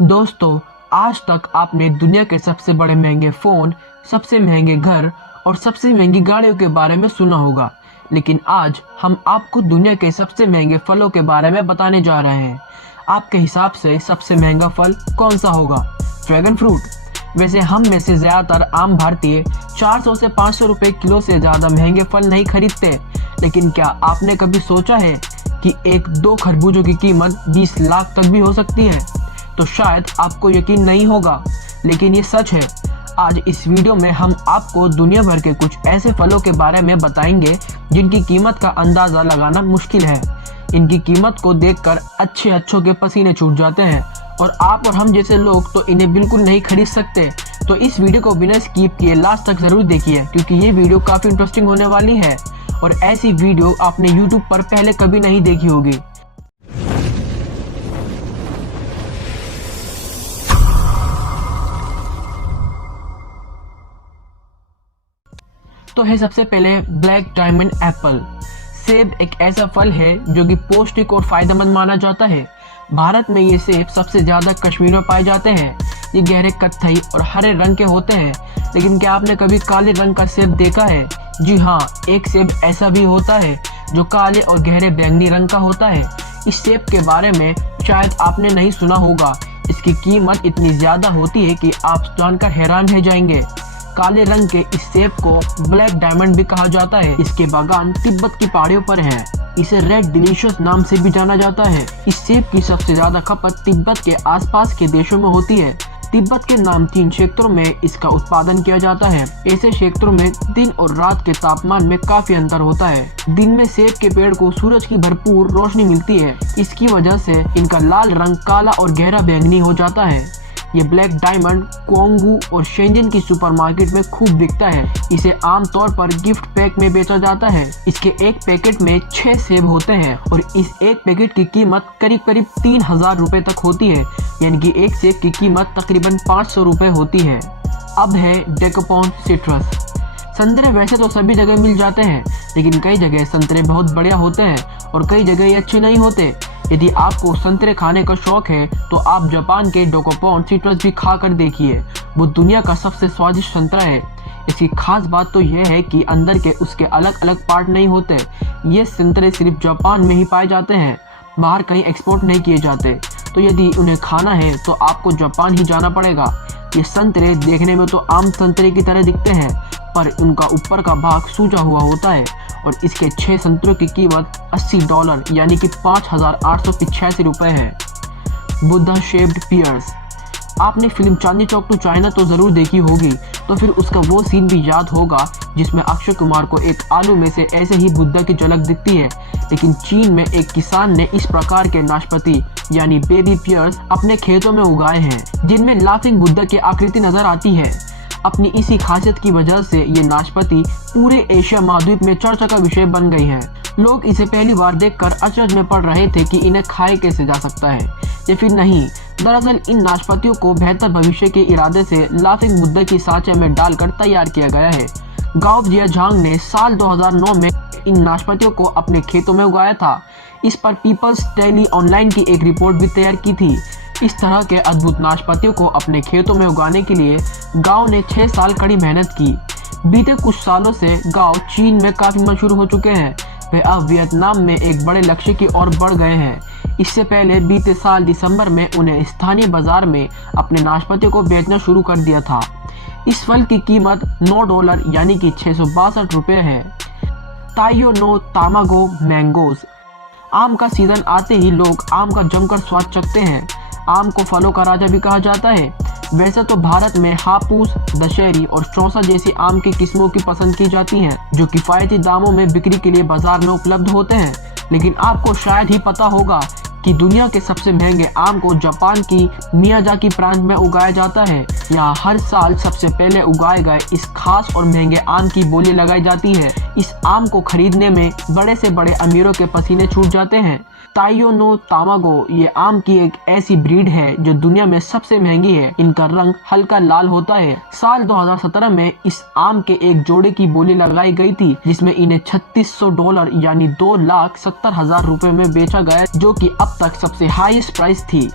दोस्तों, आज तक आपने दुनिया के सबसे बड़े महंगे फ़ोन, सबसे महंगे घर और सबसे महंगी गाड़ियों के बारे में सुना होगा। लेकिन आज हम आपको दुनिया के सबसे महंगे फलों के बारे में बताने जा रहे हैं। आपके हिसाब से सबसे महंगा फल कौन सा होगा? Dragon fruit. वैसे हम में से ज़्यादातर आम भारतीय 400 से 500 रुपए किलो से ज़्यादा महंगे फल नहीं खरीदते। लेकिन क्या आपने कभी सोचा है कि एक दो खरबूजों की कीमत 20 लाख तक भी हो सकती है? तो शायद आपको यकीन नहीं होगा, लेकिन ये सच है। आज इस वीडियो में हम आपको दुनिया भर के कुछ ऐसे फलों के बारे में बताएंगे जिनकी कीमत का अंदाज़ा लगाना मुश्किल है। इनकी कीमत को देखकर अच्छों के पसीने छूट जाते हैं और आप और हम जैसे लोग तो इन्हें बिल्कुल नहीं खरीद सकते। तो इस वीडियो को बिना स्किप किए लास्ट तक ज़रूर देखिए, क्योंकि ये वीडियो काफ़ी इंटरेस्टिंग होने वाली है और ऐसी वीडियो आपने यूट्यूब पर पहले कभी नहीं देखी होगी। तो है सबसे पहले ब्लैक डायमंड एप्पल। सेब एक ऐसा फल है जो कि पौष्टिक और फायदेमंद माना जाता है। भारत में ये सेब सबसे ज़्यादा कश्मीर में पाए जाते हैं। ये गहरे कत्थई और हरे रंग के होते हैं। लेकिन क्या आपने कभी काले रंग का सेब देखा है? जी हाँ, एक सेब ऐसा भी होता है जो काले और गहरे बैंगनी रंग का होता है। इस सेब के बारे में शायद आपने नहीं सुना होगा। इसकी कीमत इतनी ज़्यादा होती है कि आप जानकर हैरान रह जाएंगे। काले रंग के इस सेब को ब्लैक डायमंड भी कहा जाता है। इसके बागान तिब्बत की पहाड़ियों पर हैं। इसे रेड डिलीशियस नाम से भी जाना जाता है। इस सेब की सबसे ज्यादा खपत तिब्बत के आसपास के देशों में होती है। तिब्बत के नामचीन क्षेत्रों में इसका उत्पादन किया जाता है। ऐसे क्षेत्रों में दिन और रात के तापमान में काफी अंतर होता है। दिन में सेब के पेड़ को सूरज की भरपूर रोशनी मिलती है। इसकी वजह से इनका लाल रंग काला और गहरा बैंगनी हो जाता है। ये ब्लैक डायमंड कोंगू और शेंजन की सुपरमार्केट में खूब बिकता है। इसे आमतौर पर गिफ्ट पैक में बेचा जाता है। इसके एक पैकेट में 6 सेब होते हैं और इस एक पैकेट की कीमत करीब 3000 रुपए तक होती है, यानी कि एक सेब की कीमत तकरीबन 500 रुपए होती है। अब है डेकोपॉन सिट्रस। संतरे वैसे तो सभी जगह मिल जाते हैं, लेकिन कई जगह संतरे बहुत बढ़िया होते हैं और कई जगह ये अच्छे नहीं होते। यदि आपको संतरे खाने का शौक है तो आप जापान के डेकोपॉन सिट्रस भी खा कर देखिए। वो दुनिया का सबसे स्वादिष्ट संतरा है। इसकी खास बात तो यह है कि अंदर के उसके अलग अलग पार्ट नहीं होते। ये संतरे सिर्फ जापान में ही पाए जाते हैं, बाहर कहीं एक्सपोर्ट नहीं किए जाते। तो यदि उन्हें खाना है तो आपको जापान ही जाना पड़ेगा। ये संतरे देखने में तो आम संतरे की तरह दिखते हैं, पर उनका ऊपर का भाग सूजा हुआ होता है और इसके 6 संतरों की कीमत $80 यानी कि 5885 रुपए है। Buddha shaped pears. आपने film Chandni Chowk to China तो ज़रूर देखी होगी, तो फिर उसका वो सीन भी याद होगा जिसमें अक्षय कुमार को एक आलू में से ऐसे ही बुद्धा की झलक दिखती है। लेकिन चीन में एक किसान ने इस प्रकार के नाशपाती यानी बेबी पियर्स अपने खेतों में उगाए हैं, जिनमें लाफिंग बुद्धा की आकृति नजर आती है। अपनी इसी खासियत की वजह से ये नाशपाती पूरे एशिया महाद्वीप में चर्चा का विषय बन गई है। लोग इसे पहली बार देखकर अचरज में पड़ रहे थे कि इन्हें खाए कैसे जा सकता है या फिर नहीं। दरअसल इन नाशपातियों को बेहतर भविष्य के इरादे से लाफिंग बुद्धा की सांचे में डालकर तैयार किया गया है। गाओ जियाझांग ने साल 2009 में इन नाशपातियों को अपने खेतों में उगाया था। इस पर पीपल्स डेली ऑनलाइन की एक रिपोर्ट भी तैयार की थी। इस तरह के अद्भुत नाशपातियों को अपने खेतों में उगाने के लिए गांव ने 6 साल कड़ी मेहनत की। बीते कुछ सालों से गांव चीन में काफी मशहूर हो चुके हैं। वे अब वियतनाम में एक बड़े लक्ष्य की ओर बढ़ गए हैं। इससे पहले बीते साल दिसंबर में उन्हें स्थानीय बाजार में अपने नाशपातियों को बेचना शुरू कर दिया था। इस फल की कीमत $9 यानी कि 662 रुपये है। ताइयो नो तामागो मैंगोज। आम का सीजन आते ही लोग आम का जमकर स्वाद चखते हैं। आम को फलों का राजा भी कहा जाता है। वैसे तो भारत में हापूस, दशहरी और चौसा जैसी आम की किस्मों की पसंद की जाती हैं, जो किफ़ायती दामों में बिक्री के लिए बाजार में उपलब्ध होते हैं। लेकिन आपको शायद ही पता होगा कि दुनिया के सबसे महंगे आम को जापान की मियाजाकी प्रांत में उगाया जाता है। यहाँ हर साल सबसे पहले उगाए गए इस खास और महंगे आम की बोली लगाई जाती है। इस आम को खरीदने में बड़े से बड़े अमीरों के पसीने छूट जाते हैं। ताइयो नो तामागो ये आम की एक ऐसी ब्रीड है जो दुनिया में सबसे महंगी है। इनका रंग हल्का लाल होता है। साल 2017 में इस आम के एक जोड़े की बोली लगाई गई थी, जिसमें इन्हें $3600 यानी 2,70,000 रुपए में बेचा गया, जो कि अब तक सबसे हाईएस्ट प्राइस थी।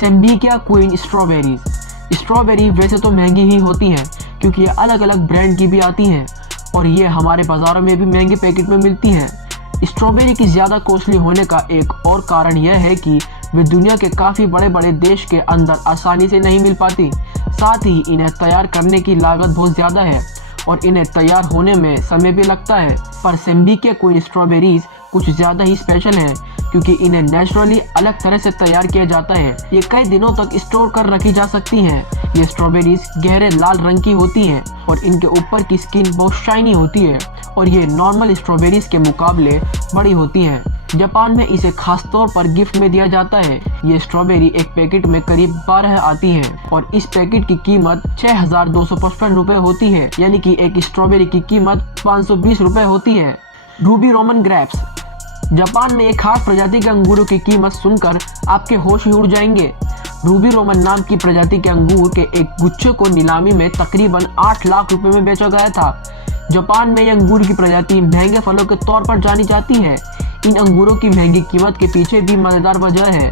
सेम्बिकिया क्वीन स्ट्रॉबेरीज। स्ट्रॉबेरी वैसे तो महंगी ही होती है क्योंकि ये अलग अलग ब्रांड की भी आती हैं और ये हमारे बाज़ारों में भी महंगे पैकेट में मिलती हैं। स्ट्रॉबेरी की ज़्यादा कॉस्टली होने का एक और कारण यह है कि वे दुनिया के काफ़ी बड़े बड़े देश के अंदर आसानी से नहीं मिल पाती। साथ ही इन्हें तैयार करने की लागत बहुत ज़्यादा है और इन्हें तैयार होने में समय भी लगता है। पर सेम्बिकिया क्वीन स्ट्रॉबेरीज कुछ ज़्यादा ही स्पेशल है क्योंकि इन्हें नेचुरली अलग तरह से तैयार किया जाता है। ये कई दिनों तक स्टोर कर रखी जा सकती हैं। ये स्ट्रॉबेरीज गहरे लाल रंग की होती हैं और इनके ऊपर की स्किन बहुत शाइनी होती है और ये नॉर्मल स्ट्रॉबेरीज के मुकाबले बड़ी होती हैं। जापान में इसे खास तौर पर गिफ्ट में दिया जाता है। ये स्ट्रॉबेरी एक पैकेट में करीब 12 आती है और इस पैकेट की कीमत 6,255 रुपए होती है, यानी कि एक स्ट्रॉबेरी की कीमत 520 रुपए होती है। Ruby Roman grapes. जापान में एक खास प्रजाति के अंगूरों की कीमत सुनकर आपके होश ही उड़ जाएंगे। रूबी रोमन नाम की प्रजाति के अंगूर के एक गुच्छे को नीलामी में तकरीबन 8 लाख रुपए में बेचा गया था। जापान में ये अंगूर की प्रजाति महंगे फलों के तौर पर जानी जाती है। इन अंगूरों की महंगी कीमत के पीछे भी मजेदार वजह है।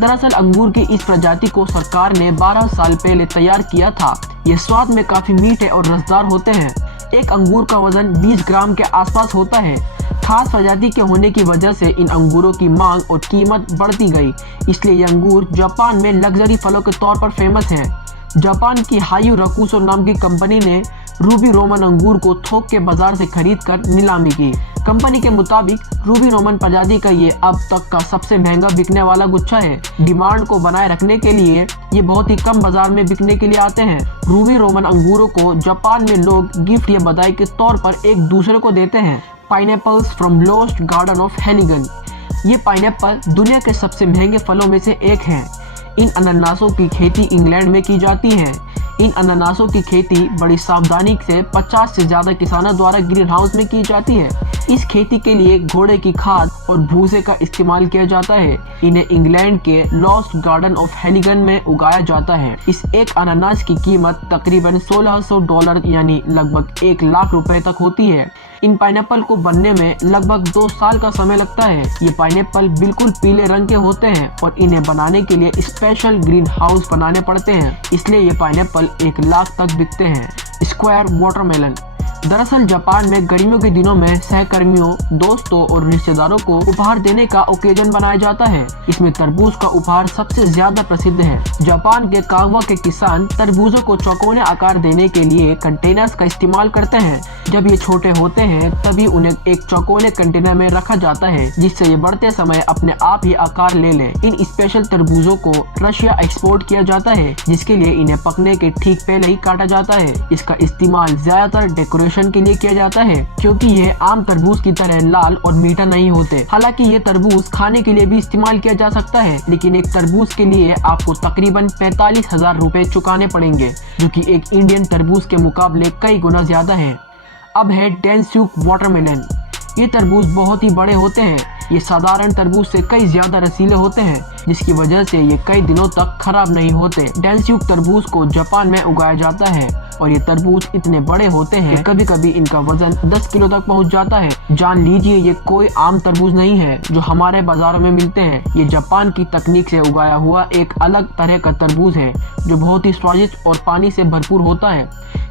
दरअसल अंगूर की इस प्रजाति को सरकार ने 12 साल पहले तैयार किया था। ये स्वाद में काफी मीठे और रसदार होते हैं। एक अंगूर का वजन 20 ग्राम के आसपास होता है। खास प्रजाति के होने की वजह से इन अंगूरों की मांग और कीमत बढ़ती गई, इसलिए ये अंगूर जापान में लग्जरी फलों के तौर पर फेमस है। जापान की हायू रकुसो नाम की कंपनी ने रूबी रोमन अंगूर को थोक के बाजार से खरीदकर नीलामी की। कंपनी के मुताबिक रूबी रोमन प्रजाति का ये अब तक का सबसे महंगा बिकने वाला गुच्छा है। डिमांड को बनाए रखने के लिए ये बहुत ही कम बाजार में बिकने के लिए आते हैं। रूबी रोमन अंगूरों को जापान में लोग गिफ्ट या बधाई के तौर पर एक दूसरे को देते हैं। Pineapples from lost garden of Heligan. ये पाइनएप्पल दुनिया के सबसे महंगे फलों में से एक है। इन अनानासों की खेती इंग्लैंड में की जाती है। इन अनानासों की खेती बड़ी सावधानी से 50 से ज्यादा किसानों द्वारा ग्रीन हाउस में की जाती है। इस खेती के लिए घोड़े की खाद और भूसे का इस्तेमाल किया जाता है। इन्हें इंग्लैंड के लॉस्ट गार्डन ऑफ हेलिगन में उगाया जाता है। इस एक अनानास की कीमत तकरीबन $1600 यानी लगभग 1 लाख रुपए तक होती है। इन पाइनएप्पल को बनने में लगभग 2 साल का समय लगता है। ये पाइनएप्पल बिल्कुल पीले रंग के होते हैं और इन्हें बनाने के लिए स्पेशल ग्रीन हाउस बनाने पड़ते हैं, इसलिए ये पाइनएप्पल 1 लाख तक बिकते हैं। Square watermelon. दरअसल जापान में गर्मियों के दिनों में सहकर्मियों, दोस्तों और रिश्तेदारों को उपहार देने का ओकेजन बनाया जाता है। इसमें तरबूज का उपहार सबसे ज्यादा प्रसिद्ध है। जापान के कागवा के किसान तरबूजों को चौकोने आकार देने के लिए कंटेनर्स का इस्तेमाल करते हैं। जब ये छोटे होते हैं तभी उन्हें एक चौकोने कंटेनर में रखा जाता है, जिससे ये बढ़ते समय अपने आप ही आकार ले लें। इन स्पेशल तरबूजों को रशिया एक्सपोर्ट किया जाता है, जिसके लिए इन्हें पकने के ठीक पहले ही काटा जाता है। इसका इस्तेमाल ज्यादातर डेकोरेशन के लिए किया जाता है क्योंकि यह आम तरबूज की तरह लाल और मीठा नहीं होते। हालांकि ये तरबूज खाने के लिए भी इस्तेमाल किया जा सकता है, लेकिन एक तरबूज के लिए आपको तकरीबन 45,000 रुपए चुकाने पड़ेंगे, जो कि एक इंडियन तरबूज के मुकाबले कई गुना ज्यादा है। अब है डेंस्यूक वाटरमेलन। ये तरबूज बहुत ही बड़े होते हैं। ये साधारण तरबूज से कई ज्यादा रसीले होते हैं, जिसकी वजह से ये कई दिनों तक खराब नहीं होते। डेंस्यूक तरबूज को जापान में उगाया जाता है और ये तरबूज इतने बड़े होते हैं कि कभी कभी इनका वजन 10 किलो तक पहुंच जाता है। जान लीजिए ये कोई आम तरबूज नहीं है जो हमारे बाजारों में मिलते हैं। ये जापान की तकनीक से उगाया हुआ एक अलग तरह का तरबूज है जो बहुत ही स्वादिष्ट और पानी से भरपूर होता है।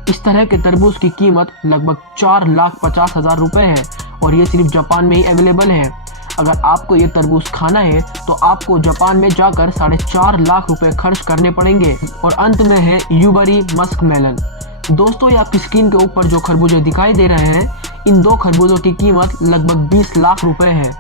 इस तरह के तरबूज की कीमत लगभग 4,50,000 रुपए है और ये सिर्फ जापान में ही अवेलेबल है। अगर आपको ये तरबूज खाना है तो आपको जापान में जाकर 4.5 लाख रुपए खर्च करने पड़ेंगे। और अंत में है यूबरी मस्क मेलन। दोस्तों, ये आपकी स्क्रीन के ऊपर जो खरबूजे दिखाई दे रहे हैं, इन 2 खरबूजों की कीमत लगभग 20 लाख रुपए है।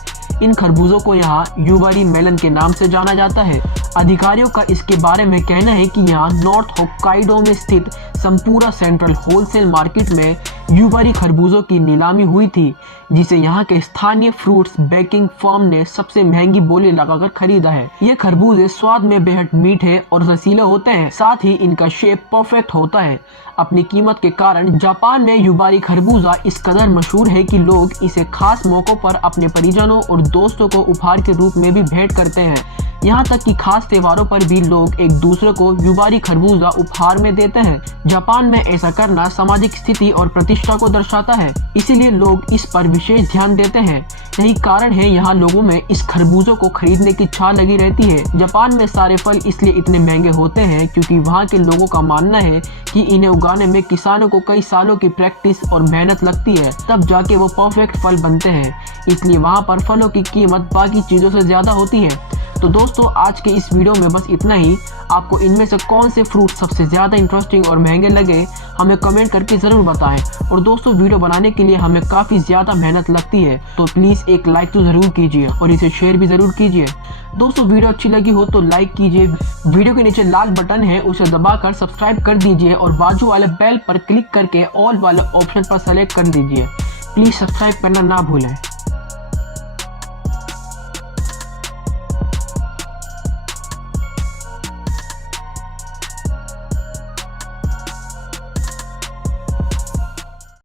इन खरबूजों को यहाँ यूबरी मेलन के नाम से जाना जाता है। अधिकारियों का इसके बारे में कहना है कि यहाँ नॉर्थ होक्काइडो में स्थित संपूरा सेंट्रल होलसेल मार्केट में यूबरी खरबूजों की नीलामी हुई थी, जिसे यहाँ के स्थानीय फ्रूट्स बेकिंग फर्म ने सबसे महंगी बोली लगाकर खरीदा है। ये खरबूजे स्वाद में बेहद मीठे और रसीले होते हैं, साथ ही इनका शेप परफेक्ट होता है। अपनी कीमत के कारण जापान में यूबरी खरबूजा इस कदर मशहूर है कि लोग इसे खास मौकों पर अपने परिजनों और दोस्तों को उपहार के रूप में भी भेंट करते हैं। यहाँ तक कि खास त्योहारों पर भी लोग एक दूसरे को यूबरी खरबूजा उपहार में देते हैं। जापान में ऐसा करना सामाजिक स्थिति और प्रतिष्ठा को दर्शाता है, इसीलिए लोग इस पर विशेष ध्यान देते हैं। यही कारण है यहाँ लोगों में इस खरबूजों को खरीदने की चाह लगी रहती है। जापान में सारे फल इसलिए इतने महंगे होते हैं क्योंकि वहाँ के लोगों का मानना है कि इन्हें उगाने में किसानों को कई सालों की प्रैक्टिस और मेहनत लगती है, तब जाके वो परफेक्ट फल बनते हैं। इसलिए वहाँ पर फलों की कीमत बाकी चीज़ों से ज़्यादा होती है। तो दोस्तों, आज के इस वीडियो में बस इतना ही। आपको इनमें से कौन से फ्रूट सबसे ज़्यादा इंटरेस्टिंग और महंगे लगे, हमें कमेंट करके ज़रूर बताएं। और दोस्तों, वीडियो बनाने के लिए हमें काफ़ी ज़्यादा मेहनत लगती है, तो प्लीज़ एक लाइक तो ज़रूर कीजिए और इसे शेयर भी ज़रूर कीजिए। दोस्तों, वीडियो अच्छी लगी हो तो लाइक कीजिए। वीडियो के नीचे लाल बटन है, उसे दबाकर सब्सक्राइब कर दीजिए और बाजू वाले बेल पर क्लिक करके ऑल वाले ऑप्शन पर सेलेक्ट कर दीजिए। प्लीज़ सब्सक्राइब करना ना भूलें।